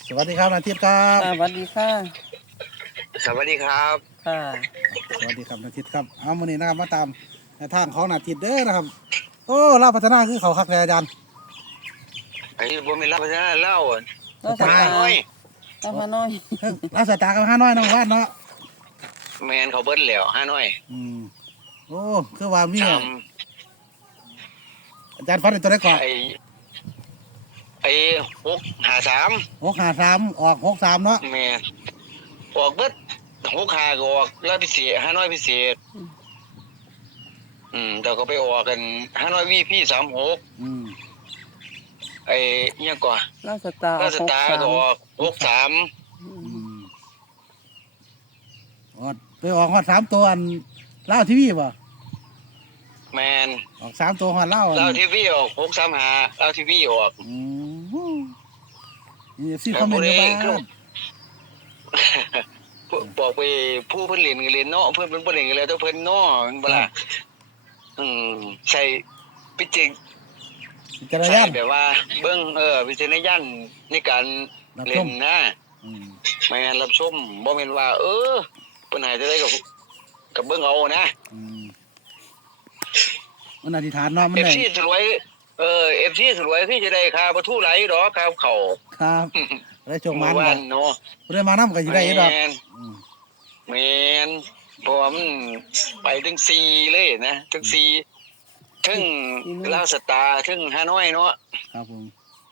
สวัสดีครับนาทิตย์ครับสวัสดีค่ะสวัสดีครับค่ะสวัสดีครับนาทิตย์ครับเอามื้อนี้นะครับมาตามในทางของนาทิตย์เด้อนะครับโอ้ลาวพัฒนาคือเขาคักแท้อาจารย์ไอ้บ่มีรับประทานเหล้าเราสมาตาร์น้อยเรามาน้อยลาวสตาร์กับ5น้อยน้องว่านเนาะแมนเขาเบิ้ลแล้วห้าน้อยโอ้คือว่ามีทอาจารย์ฟันเป็นตัวได้ก่อนำไอ้653 653ออก63เนาะแมนออกเบิด65ก็ออกแล้วพิเศษห้าน้อยพิเศษแต่ก็ไปออกกันห้าน้อยVP 36ไอ้ยังก่อนเราสตาร์แล้วสตาร์ก็ออก63 ออกไปออกฮอด3ตัวอันลาวทีวีบ่แมนออก3ตัวฮอดลาวทีวีออก635ลาวทีวีออกนี่สิคอมเมนต์บ้างบอกไปผู้เพิ่นเล่นกันเล่นเนาะเพิ่นเป็นบ่เล่นกันแล้วแต่เพิ่นเนาะบ่ล่ะใส่พิจิตรจักรใส่ยานแบบว่าเบิ่งวิจารณญาณในการเล่นนะไม่งั้นรับชมบ่แม่นว่าเพิ่นให้จะได้กับเบิ่งเอานะมันอธิษฐานเนาะมันได้ FC สวยFC สวยคือจะได้ค่าประตูไหลดอกค่าเข้าครับได้โชคมันว่าเนาะได้มานำก็สิได้ดอกแม่นเพราะว่ามันไปถึง4เลยนะถึง4ถึงลาวสตาร์ถึงฮานอยเนาะครับผม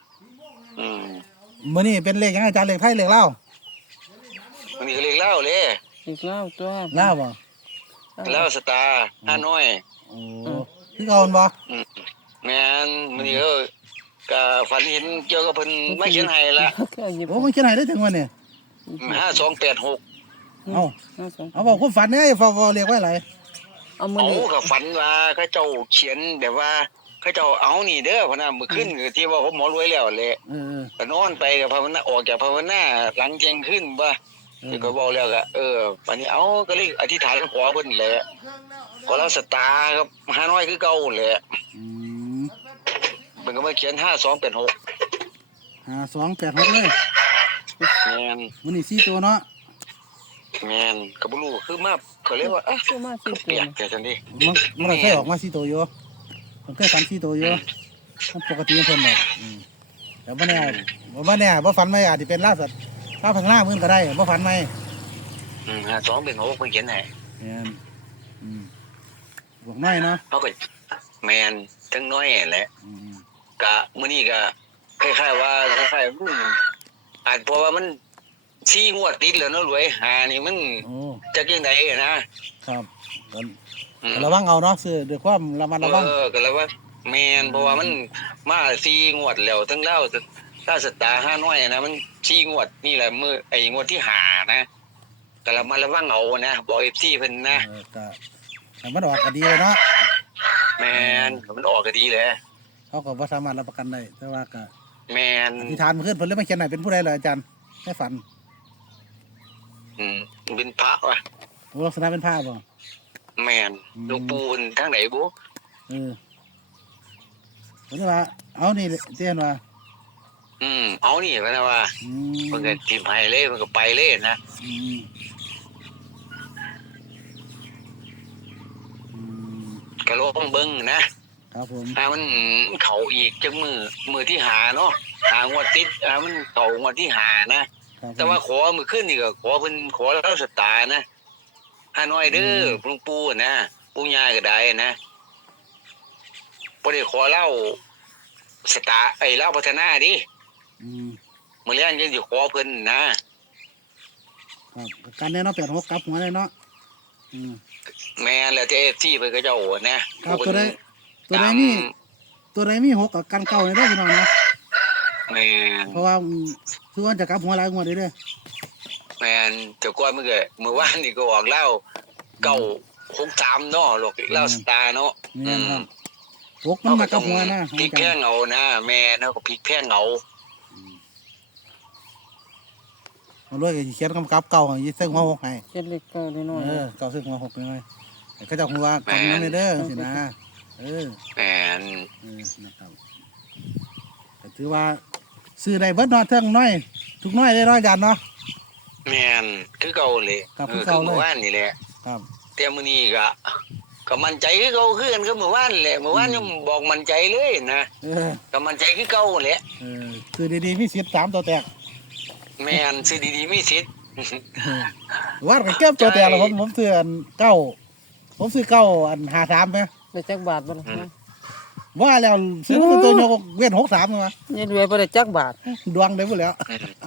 มื้อนี้เป็นเลขยังอาจารย์เลขไทยเลขลาวมื้อนี้ก็เลขลาวเลยเลขลาวตัวลาวบ่ลาวสตาร์ฮานอยโอ้คือเก่าบ่แม่นมื้อนี้ก็ฝันเห็นเกี่ยวกับเพิ่นมาเขียนให้ละโอ้มันเขียนให้ได้ถึงวันนี้ 5286 เอาบอกความฝันเด้ฟ้าเรียกไว้หลายเอาก็ฝันว่าเขาเจ้าเขียนแบบว่าเขาเจ้าเอานี่เด้อพะนะมื้อคืนที่ว่าผมหมอรวยแล้วแหละก็นอนไปกับภาวนาออกจากภาวนาหลังเที่ยงคืนบ่ก็เว้าแล้วก็วันนี้เอาก็เลยอธิษฐานขอเพิ่นแหละขอเราสตาร์ครับฮานอยคือเก่าแหละมันก็มาเขียน5286 5286เลยแม่นมื้อนี้4ตัวเนาะแม่นก็บ่รู้คือมาเขาเรียกว่าคือมา4ตัวแต่จังนี้มันเคยออกมา4ตัวอยู่มันเคยฝัน4ตัวอยู่มันปกติเพิ่นดอกแต่บ่แน่บ่ฝันไม่อาจสิเป็นลาวสัตว์ลาวพัฒนามื้อก็ได้บ่ฝันไหม 5286เพิ่นเขียนให้แม่นบวกน้อยเนาะเฮาก็แม่นทั้งน้อยแหละก็มื้อนี้ก็คล้ายๆว่าอาจเพราะว่ามัน4งวดติดแล้วเนาะรวยหานี่มันจักจังได๋นะครับระวังเอาเนาะซื้อด้วยความระมัดระวังก็ระวังแม่นเพราะว่ามันมา4งวดแล้วทั้งลาวสตาร์ฮานอยนะมัน4งวดนี่แหละมื้องวดที่5นะก็ระมัดระวังเอานะบอก FC เพิ่นนะก็มันออกก็ดีเลยเนาะแม่นมันออกก็ดีแหละเขาก็บ่สามารถรับประกันได้แต่ว่าก็แม่นอธิษฐานเพิ่นเลยมาเขียนให้เป็นผู้ใดเหรออาจารย์ให้ฝันเป็นพระวะลักษณะเป็นพระบ่แม่นหลวงปู่ทางไหนบ่ผมจะว่าเอานี่เตี้ยนว่าเอานี่พะนะว่ามันก็ทิ่มให้เลยมันก็ไปเลยนะก็ลองเบิ่งนะครับผมถ้ามันเข้าอีกจักมื้อที่5เนาะ5งวดติดมันเข้างวดที่5นะแต่ว่าขอมื้อคืนนี่ก็ขอเพิ่นขอเราสตาร์นะฮานอยเด้อหลวงปู่นะปู่ย่าก็ได้นะบ่ได้ขอเราสตาร์เราพัฒนาดิมื้อแลงจังสิขอเพิ่นนะครับการแน่เนาะ86กลับหัวเลยเนาะแม่นแล้วแต่ FC เพิ่นก็เจ้านะครับตัวใดมี6กับกันเก่านี่เด้อพี่น้องนะแม่นเพราะว่าคือว่าจะกลับหัวหลายงวดเด้อแม่นแต่ก่อนเมื่อวานนี่ก็ออกแล้ว963เนาะลูกแล้วสตาร์เนาะพกมันมากับหัวนะพลิกแพงเอานะแม่เนาะก็พลิกแพงเอาเลยเขียนกำกับเก่าให้ซึ่งหัว6ให้เขียนเลขเก่าได้น้อยเก่าซึ่งหัว6น้อยก็เจ้าฮู้ว่ากันนำเด้อสินะแม่นนะครับก็ถือว่าซื้อได้เบิดเนาะเทิงน้อยทุกน้อยเลยเนาะอาจารย์เนาะแม่นคือเก่าเลยครับคือเก่าเลยเมื่อวานนี่แหละครับแต่มื้อนี้ก็มั่นใจคือเก่าคือกันกับเมื่อวานแหละเมื่อวานยังบอกมั่นใจเลยนะเออก็มั่นใจคือเก่าแหละซื้อดีๆมีสิทธิ์3ตัวแตกแม่นซื้อดีๆมีสิทธิ์ว่าก็เก็บตัวแตกแล้วผมซื้ออันเก้าผมซื้อเก้าอัน53มั้ยได้จักบาทบ่ล่ะว่าแล้วซื้อมันตัวยกเว้น63มั้ยนี่รวยบ่ได้จักบาทดวงได้บ่แล้ว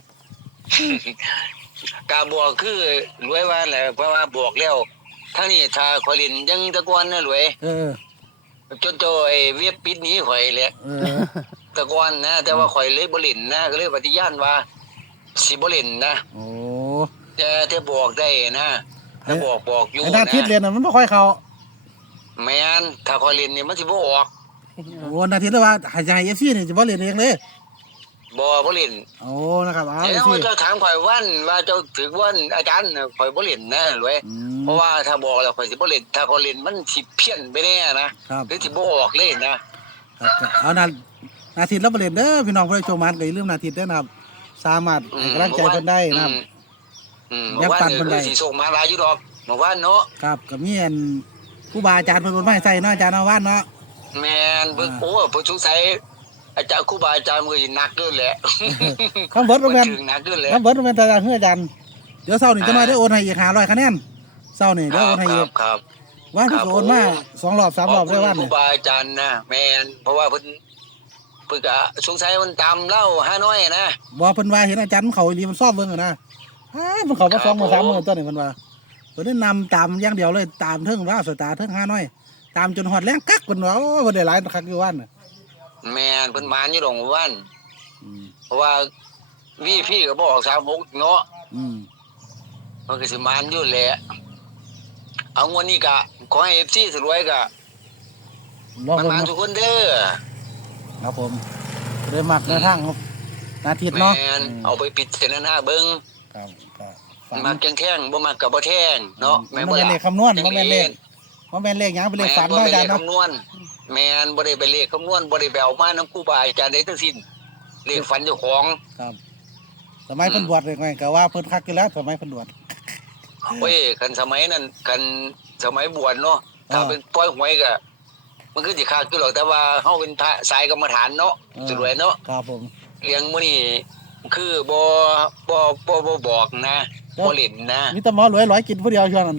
กาบอกคือรวยว่าแหละเพราะว่าบอกแล้วถ้านี่ถ้าข่อยเล่นยังแตะกอนนะรวยเออจนโตไอ้เวียบปิดหนี้ข่อยแหละเออแตะกอนนะ แต่ว่าข่อยเลยบ่เล่นนะก็เลยปฏิญาณว่าสิบ่เล่นนะโอ้แต่บอกได้นะถ้าบอกอยู่ไอ้หน้าทิศเรียนน่ะมันบ่ค่อยเข้าแม่นถ้าข่อยเล่นนี่มันสิบ่ออกโอ้หน้าทิศแล้วว่าให้ใจ FC นี่จะบ่เรียนเองเลยบ่เล่นโอ้นะครับเอาแล้ว FC เจ้าถามข่อยวันว่าเจ้าถึงวันอาจารย์ข่อยบ่เล่นนะรวย เพราะว่าถ้าบอกแล้วข่อยสิบ่เล่นถ้าข่อยเล่นมันสิเพี้ยนไปแน่นะครับ หรือสิบ่ออกเลยนะครับเอานาทิตแล้วประเด็นเด้อพี่น้องผู้ใดชมมันก็อย่าลืมนาทิตเด้อนะครับ สามารถให้กำลังใจเพิ่นได้นะครับเมื่อวานยังปั่นเพิ่นได้สิส่งมาหลายอยู่ดอกเมื่อวานเนาะครับก็มีอันครูบาอาจารย์เพิ่นบ่ให้ใส่เนาะอาจารย์เอาว่านเนาะแม่นเบิ่งโอ้เพิ่นสงสัยอาจารย์ครูบาอาจารย์มือสิหนักเกินแหละคำเบิดบ่แม่นถึงหนักเกินแหละคำเบิดบ่แม่นแต่อาจารย์เดี๋ยวเช้านี้จะมาได้โอนให้อีก500คะแนนเช้านี้เดี๋ยวโอนให้อีกครับว่านเพิ่นก็โอนมา2รอบ3รอบได้ว่านครูนี่บาอาจารย์นะแม่นเพราะว่าเพิ่นก็สงสัยมันตามเล่าหาน้อยนะบ่เพิ่นว่าเห็นอาจารย์มันเข้าอีหลีมันซ่อมเบิ่งอะนะมันเข้ามา2มื้อ3มื้อตัวนี้เพิ่นว่าเพิ่นได้นำตามอย่างเดียวเลยตามเทิงราวสตาร์เทิง5น้อยตามจนฮอดแรงกักเพิ่นว่าโอ้เพิ่นได้หลายคักอยู่ว่านน่ะแม่นเพิ่นหมานอยู่ดอกเมื่อวานอืมเพราะว่าพี่ก็บอก36เนาะอืมมันก็สิหมานอยู่แหละเอางวดนี้ก็ขอให้ FC สรวยก็รอมันเพิ่นมาเนาะทุกคนเด้อครับผมเริ่มมักในทางครับนาทิตเนาะแม่นเอาไปปิดเสนาเบิ่งครับก็ฝัมักแท่งบ่มักก็บ่แท่งเนาะแม่แม่นนบ่บ่แม่นล่ะเลขคำนวณบ่แม่นเลขบ่แม่นเลขหยังเป็นเลขฝันบ่เนาะแม่อาจารย์เลขเนาะคำนวณแม่นบ่ได้เป็นเลขคำนวณบ่ได้ไปเอามานํครูบาอาจารย์ใดทั้งสิ้นเลขฝันเจ้าของครับสมัยเพิ่นบวชเลยไงก็ว่าเพิ่นคักอยู่แล้วสมัยเพิ่นบวชโอ้ยคันสมัยนั้นคันสมัยบวชเนาะถ้าเป็นปล่อยหวยก็มันคือสิคักอยู่หรอกแต่ว่าเฮาเป็นพระสายกรรมฐานเนาะสรวยเนาะครับผมเลี้ยงมื้อนี้คือบ่บอกนะบ่เล่นนะมีแต่หมอรวยร้อยกินผู้เดียวช่วงนั้น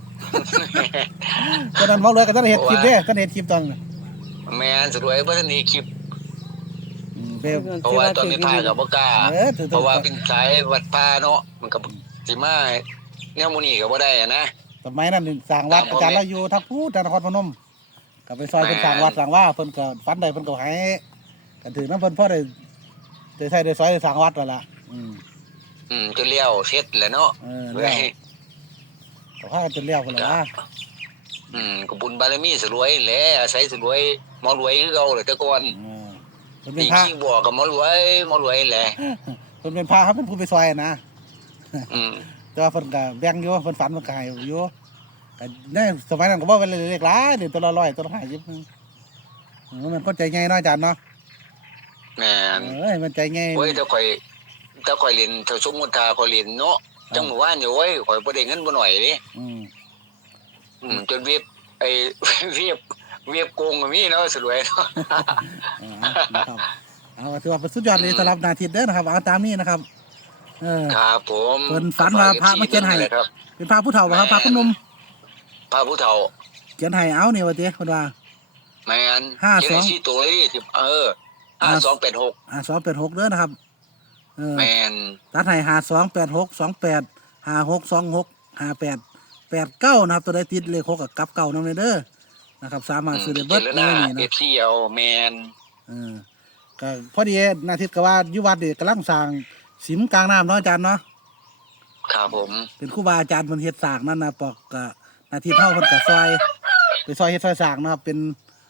ตอนนั้นหมอรวยก็ต้องเฮ็ดคลิปเด้ต้องเฮ็ดคลิปตอนนั้นแม่นสรวยบ่ทันได้คลิปเด้เพราะว่าตอนมีพาก็บ่กล้าถือเพราะว่าเป็นสายวัดป่าเนาะมันก็สิมาแนวมื้อนี้ก็บ่ได้อะนะสมัยนั้นสร้างวัดอาจารย์เราอยู่ทักพูดนครพนมก็ไปซอยเพิ่นสร้างวัดสร้างว่าเพิ่นก็ฝันได้เพิ่นก็ให้กันถือน้ำเพิ่นพอได้ใช้ได้ซอยได้สร้างวัดนั่นล่ะจนเลี้ยวเสร็จแล้วเนาะเลี้ยวก็พากันจนเลี้ยวพุ่นล่ะก็บุญบารมีสรวยแหละอาศัยสรวยหมอรวยคือเก่าเลยแต่ก่อนเพิ่นเป็มีนพระขี้บอกกับหมอรวยแหละเพิ่นเป็นพระครับเป็นผู้ไปซอยนะอืมแต่ว่าเพิ่นก็แบ่งอยู่เพิ่นฝันเพิ่นก็ให้อยู่ก็ในสมัยนั้นก็บ่เป็นเล็กหลายนี่ตัวละ100ตัวละ50นึงมันคนใจใหญ่เนาะอาจารย์เนาะแม่นมันใจใหญ่โอ้ยถ้าข่อยเรียนถ้าสมมุติถ้าข่อยเรียนเนาะจังหมู่บ้านอยู่โอ้ยข่อยบ่ได้เงินบ่หน่อยเด้ จนเวียบไอ้ เวียบโกงก็มีเนาะสรวยเนาะนะครับเอาถือว่าเป็นสุดยอดเลยสำหรับนาทิตเด้อนะครับเอาตามนี้นะครับครับผมเพิ่นฝันว่าพระมาเขียนให้ครับเป็นพระผู้เฒ่าบ่ครับพระผู้หนุ่มพระผู้เฒ่าเขียนให้เอานี่ว่าติเพิ่นว่าแม่น 52 เขียนให้4ตัวเลยที่5286 5286เด้อนะครับแม่นตัดให้5286 28 5626 58 89นะครับตัวใดติดเลข6กับกลับเก่านำเด้อนะครับสามารถซื้อได้เบิดเลยนี่นะ FC เอาแม่นก็พอดีนาทิตก็ว่าอยู่วัดนี่กำลังสร้างสิมกลางน้ำเนาะอาจารย์เนาะครับผมเป็นครูบาอาจารย์เพิ่นเฮ็ดสร้างนั่นน่ะปอกก็นาทิตเฮาเพิ่นก็ซอยไปซอยเฮ็ดซอยสร้างนะครับเป็น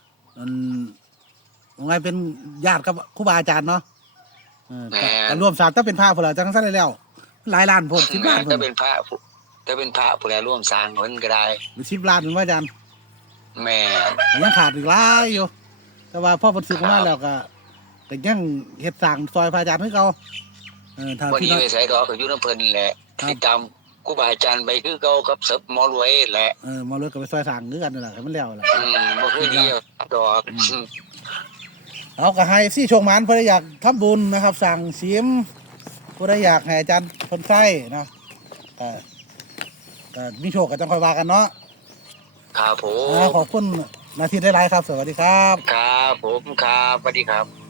ว่าไงเป็นญาติกับครูบาอาจารย์เนาะก็รวมสร้างถ้าเป็นพระพุ่นล่ะจังซั่นได้แล้วหลายล้านพุ่น10ล้านพุ่ถ้าน เป็นพระผู้ใดร่วมสร้างเพิ่นก็ได้หรือ10ล้านพุ่นว่าอาจารย์แม่นยังขาดอีกหลายอยู่แต่ว่าพอเพิ่นซื้อมาแล้วก็ก็ยังเฮ็ดสร้างซอยพระอาจารย์คือเก่าถ้าวันพี่นี้น้องไปใส่ดอกก็อยู่น้ำเพิ่นแหละครับติดตามครูบาอาจารย์ไปคือเก่ากับเสบหมอรวยแหละมาเลยก็ไปซอยสร้างคือกันนั่นแหละให้มันแล้วล่ะบ่เคยดีดอกเอาก็ให้ซี่โชคหมานเพิ่นอยากทำบุญนะครับสั่งศีลผู้ใดอยากให้อาจารย์เพิ่นใช้นะก็มีโชคก็ต้องค่อยว่ากันเนาะครับผขอบคุณนาทีได้หลายๆครับ สวัสดีครับครับผมครับสวัสดีครับ